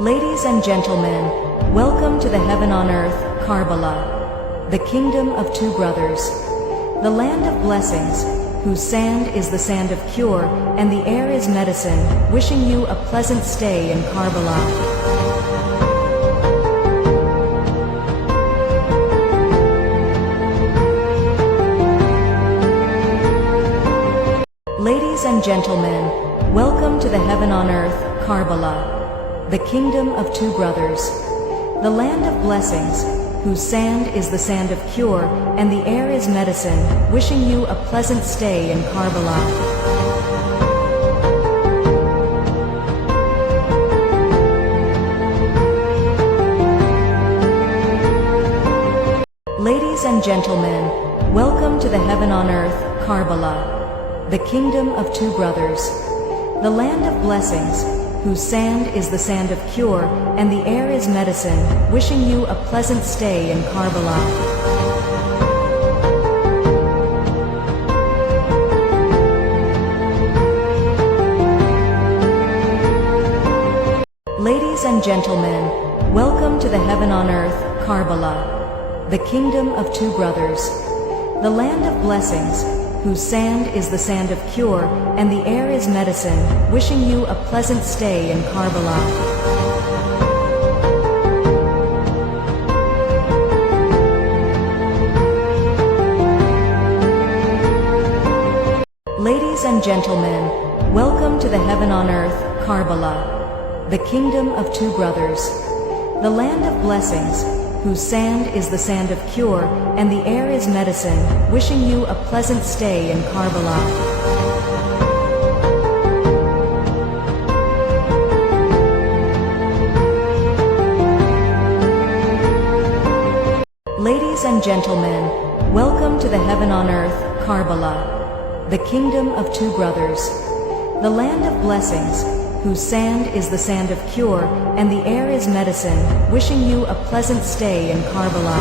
Ladies and gentlemen, welcome to the heaven on earth, Karbala, the kingdom of two brothers, the land of blessings, whose sand is the sand of cure, and the air is medicine, wishing you a pleasant stay in Karbala. Ladies and gentlemen, welcome to the heaven on earth, Karbala, the kingdom of two brothers, the land of blessings, whose sand is the sand of cure, and the air is medicine, wishing you a pleasant stay in Karbala. Ladies and gentlemen, welcome to the heaven on earth, Karbala, the kingdom of two brothers, the land of blessings, whose sand is the sand of cure, and the air is medicine, wishing you a pleasant stay in Karbala. Ladies and gentlemen, welcome to the heaven on earth, Karbala, the kingdom of two brothers, the land of blessings, whose sand is the sand of cure, and the air is medicine, wishing you a pleasant stay in Karbala. Ladies and gentlemen, welcome to the heaven on earth, Karbala, the kingdom of two brothers, the land of blessings, whose sand is the sand of cure, and the air is medicine, wishing you a pleasant stay in Karbala. Ladies and gentlemen, welcome to the heaven on earth, Karbala, the kingdom of two brothers, the land of blessings, whose sand is the sand of cure, and the air is medicine, wishing you a pleasant stay in Karbala.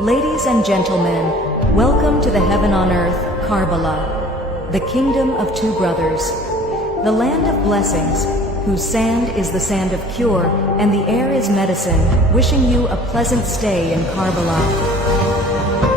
Ladies and gentlemen, welcome to the heaven on earth, Karbala, the kingdom of two brothers, the land of blessings, whose sand is the sand of cure, and the air is medicine, wishing you a pleasant stay in Karbala.